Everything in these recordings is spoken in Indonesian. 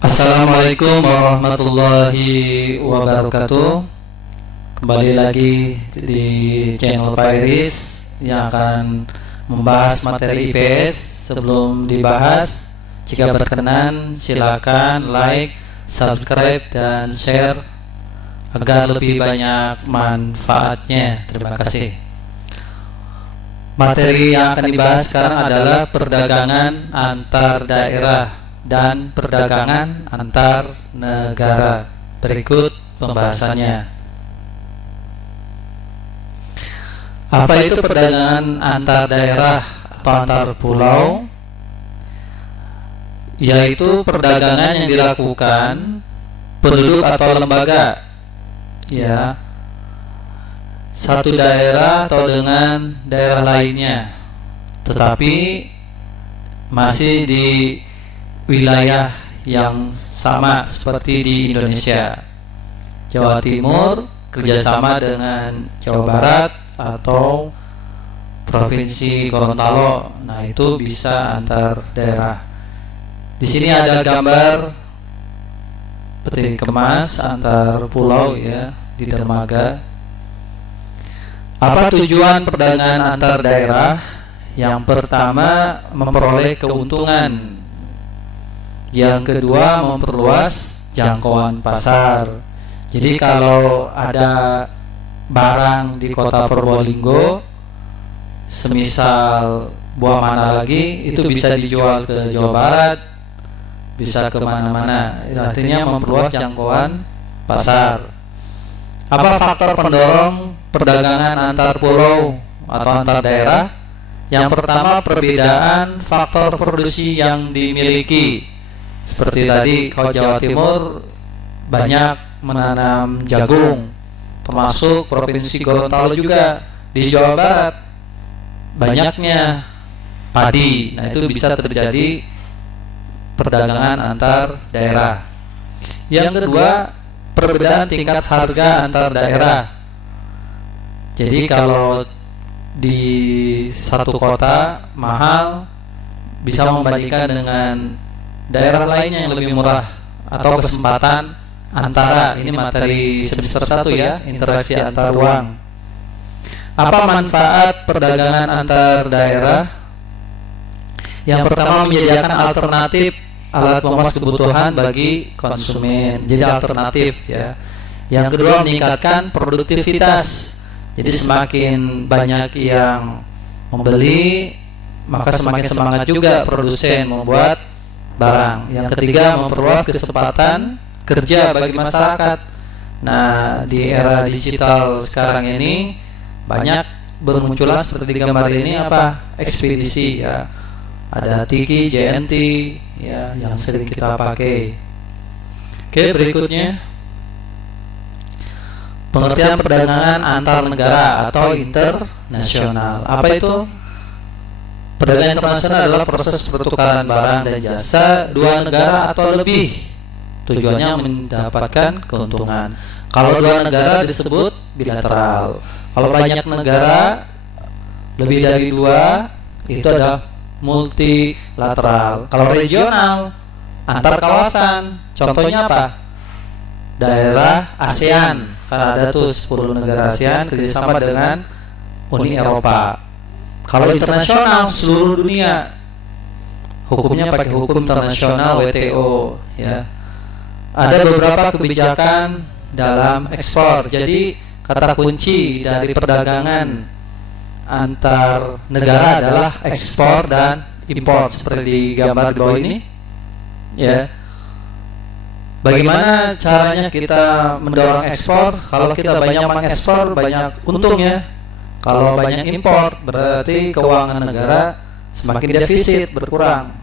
Assalamualaikum warahmatullahi wabarakatuh. Kembali lagi di channel Pak Iris yang akan membahas materi IPS. Sebelum dibahas, jika berkenan silakan like, subscribe, dan share agar lebih banyak manfaatnya. Terima kasih. Materi yang akan dibahas sekarang adalah perdagangan antar daerah dan perdagangan antar negara. Berikut pembahasannya. Apa itu perdagangan antar daerah atau antar pulau? Yaitu perdagangan yang dilakukan penduduk atau lembaga, ya, satu daerah atau dengan daerah lainnya, tetapi masih di wilayah yang sama seperti di Indonesia. Jawa Timur kerjasama dengan Jawa Barat atau Provinsi Gorontalo. Nah, itu bisa antar daerah. Di sini ada gambar peti kemas antar pulau, ya, di dermaga. Apa tujuan perdagangan antar daerah? Yang pertama, memperoleh keuntungan. Yang kedua, memperluas jangkauan pasar. Jadi kalau ada barang di kota Probolinggo, semisal buah mana lagi, itu bisa dijual ke Jawa Barat, bisa ke mana-mana. Artinya memperluas jangkauan pasar. Apa faktor pendorong perdagangan antar pulau atau antar daerah? Yang pertama, perbedaan faktor produksi yang dimiliki. Seperti tadi, kalau Jawa Timur banyak menanam jagung, termasuk Provinsi Gorontalo juga. Di Jawa Barat banyaknya padi. Nah, itu bisa terjadi perdagangan antar daerah. Yang kedua, perbedaan tingkat harga antar daerah. Jadi kalau di satu kota mahal, bisa membandingkan dengan daerah lainnya yang lebih murah, atau kesempatan antara. Ini materi semester 1, ya, interaksi antar uang. Apa manfaat perdagangan antar daerah? Yang pertama, menyediakan alternatif alat pemenuhan kebutuhan bagi konsumen. Jadi alternatif, ya. Yang kedua, meningkatkan produktivitas. Jadi semakin banyak yang membeli, maka semakin semangat juga produsen membuat barang. Yang ketiga, memperluas kesempatan kerja bagi masyarakat. Nah, di era digital sekarang ini banyak bermunculan seperti di gambar ini ekspedisi, ya. Ada Tiki, JNT, ya, yang sering kita pakai. Oke, berikutnya, pengertian perdagangan antar negara atau internasional. Apa itu? Perdagangan internasional adalah proses pertukaran barang dan jasa dua negara atau lebih. Tujuannya mendapatkan keuntungan. Kalau dua negara disebut bilateral. Kalau banyak negara, lebih dari dua, itu adalah multilateral. Kalau regional, antar kawasan. Contohnya apa? Daerah ASEAN. Karena ada tuh 10 negara ASEAN kerjasama dengan Uni Eropa. Kalau internasional, seluruh dunia, hukumnya pakai hukum internasional WTO, ya. Ada beberapa kebijakan dalam ekspor. Jadi kata kunci dari perdagangan antar negara adalah ekspor dan impor, seperti di gambar di bawah ini, ya. Bagaimana caranya kita mendorong ekspor? Kalau kita banyak mengekspor, banyak untungnya. Kalau banyak impor, berarti keuangan negara semakin defisit, berkurang.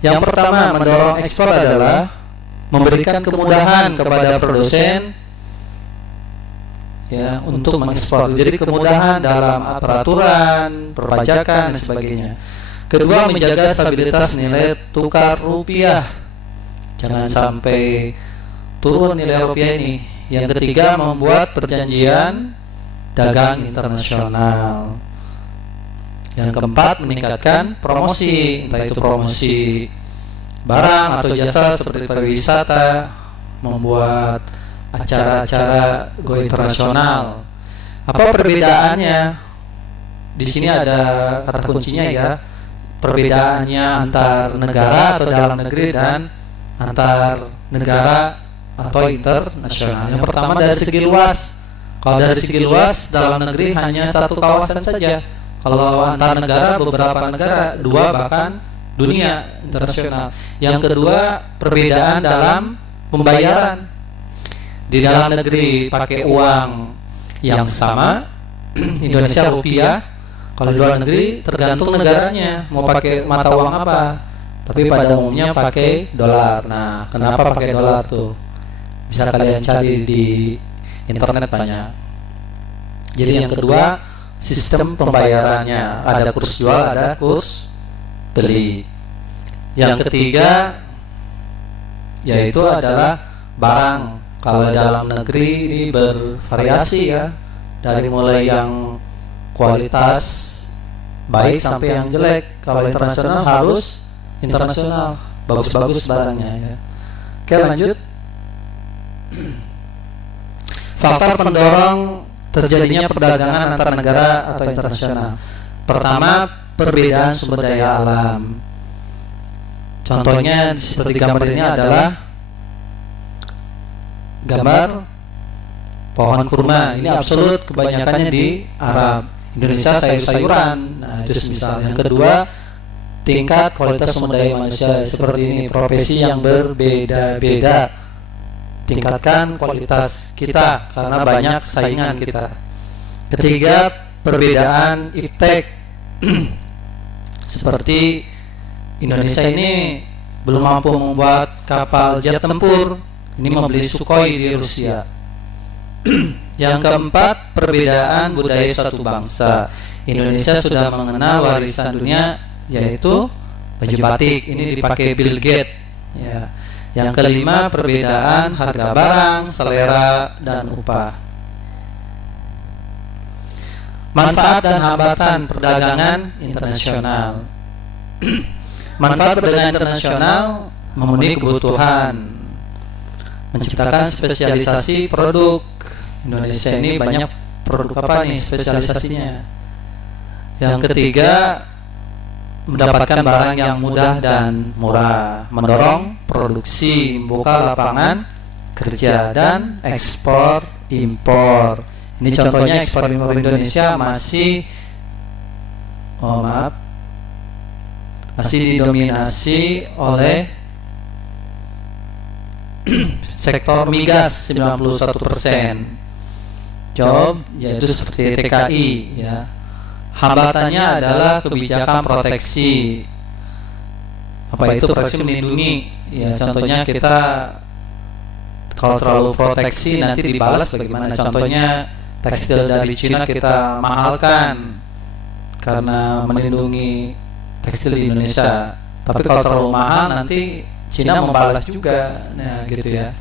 Yang pertama, mendorong ekspor adalah memberikan kemudahan kepada produsen, ya, untuk mengekspor. Jadi kemudahan dalam peraturan, perpajakan, dan sebagainya. Kedua, menjaga stabilitas nilai tukar rupiah. Jangan sampai turun nilai rupiah ini. Yang ketiga, membuat perjanjian dagang internasional. Yang keempat, meningkatkan promosi, entah itu promosi barang atau jasa seperti pariwisata, membuat acara-acara go internasional. Apa perbedaannya? Di sini ada kata kuncinya ya. Perbedaannya antar negara atau dalam negeri dan antar negara atau internasional. Yang pertama dari segi luas. Kalau dari segi luas, dalam negeri hanya satu kawasan saja. Kalau antar negara, beberapa negara, 2 bahkan dunia internasional. Yang kedua, perbedaan dalam pembayaran. Di dalam negeri pakai uang yang sama, Indonesia rupiah. Kalau di luar negeri tergantung negaranya mau pakai mata uang apa. Tapi pada umumnya pakai dolar. Nah, kenapa pakai dolar tuh? Bisa kalian cari di internet banyak. Jadi yang kedua, sistem pembayarannya, ada kurs jual, ada kurs beli. Yang ketiga yaitu adalah barang. Kalau dalam negeri ini bervariasi ya, dari mulai yang kualitas baik sampai yang jelek. Kalau internasional harus internasional, bagus-bagus barangnya ya. Oke, lanjut. Faktor pendorong terjadinya perdagangan antar negara atau internasional. Pertama, perbedaan sumber daya alam. Contohnya seperti gambar ini adalah gambar pohon kurma. Ini absolut kebanyakannya di Arab. Indonesia sayur-sayuran. Nah, itu misalnya. Yang kedua, tingkat kualitas sumber daya manusia. Seperti ini, profesi yang berbeda-beda. Tingkatkan kualitas kita karena banyak saingan kita. Ketiga, perbedaan iptek. Seperti Indonesia ini belum mampu membuat kapal jet tempur, ini membeli Sukhoi di Rusia. Yang keempat, perbedaan budaya suatu bangsa. Indonesia sudah mengenal warisan dunia yaitu baju batik. Ini dipakai Bill Gates ya. Yang kelima, perbedaan harga barang, selera, dan upah. Manfaat dan hambatan perdagangan internasional. Manfaat perdagangan internasional memenuhi kebutuhan, menciptakan spesialisasi produk. Indonesia ini banyak produk apa nih spesialisasinya. Yang ketiga, mendapatkan barang yang mudah dan murah, mendorong produksi, membuka lapangan kerja, dan ekspor impor. Ini contohnya ekspor impor Indonesia masih didominasi oleh sektor migas 91%. Job yaitu seperti TKI ya. Hambatannya adalah kebijakan proteksi. Apa itu proteksi? Melindungi ya. Contohnya kita kalau terlalu proteksi nanti dibalas bagaimana? Contohnya tekstil dari Cina kita mahalkan karena melindungi tekstil di Indonesia. Tapi kalau terlalu mahal nanti Cina membalas juga. Nah, gitu ya.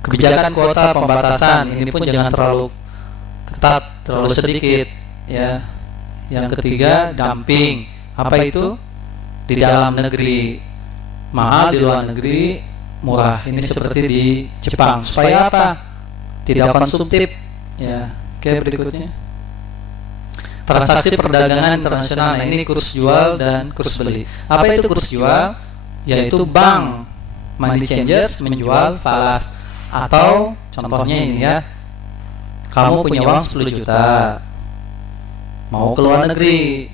Kebijakan kuota pembatasan ini pun jangan terlalu ketat, terlalu sedikit ya. Yang ketiga, dumping. Apa itu? Di dalam negeri mahal, di luar negeri murah. Ini seperti di Jepang. Supaya apa? Tidak konsumtif ya. Oke, berikutnya. Transaksi perdagangan internasional. Nah, ini kurs jual dan kurs beli. Apa itu kurs jual? Yaitu bank money changers menjual falas. Atau contohnya ini ya, kamu punya uang 10 juta mau ke luar negeri.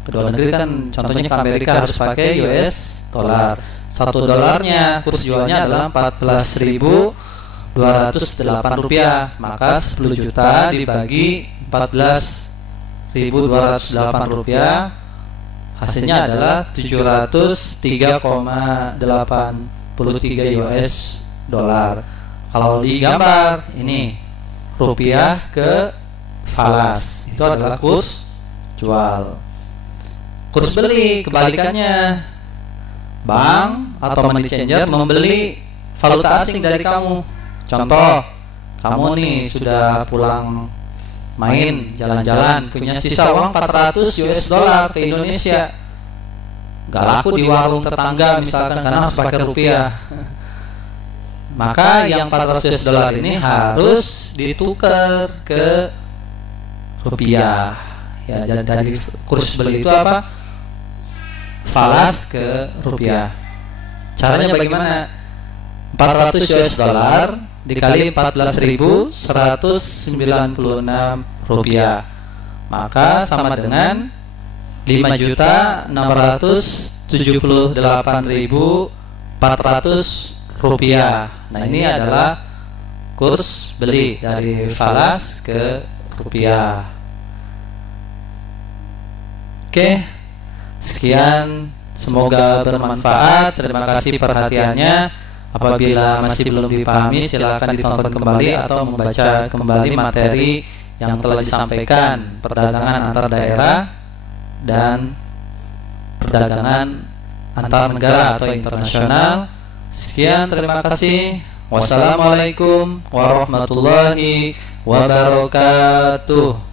Ke luar negeri kan contohnya ke Amerika harus pakai US dollar. 1 dolarnya kurs jualnya adalah 14.208 rupiah. Maka 10 juta dibagi 14.208 rupiah, hasilnya adalah 703,83 US dollar. Kalau digambar ini rupiah ke falas, itu adalah kurs jual. Kurs beli kebalikannya, bank atau money changer membeli valuta asing dari kamu. Contoh, kamu nih sudah pulang main jalan-jalan, punya sisa uang 400 US dollar ke Indonesia. nggak laku di warung tetangga misalkan karena harus pakai rupiah. Maka yang 400 dolar ini harus ditukar ke rupiah. Ya, jadi dari kurs beli itu apa? Falas ke rupiah. Caranya bagaimana? 400 US dollar dikali 14.196 rupiah, maka sama dengan 5.678.400 rupiah. Nah, ini adalah kurs beli dari falas ke rupiah. Oke, sekian, semoga bermanfaat. Terima kasih perhatiannya. Apabila masih belum dipahami, silakan ditonton kembali atau membaca kembali materi yang telah disampaikan, perdagangan antar daerah dan perdagangan antar negara atau internasional. Sekian, terima kasih. Wassalamualaikum warahmatullahi wabarakatuh.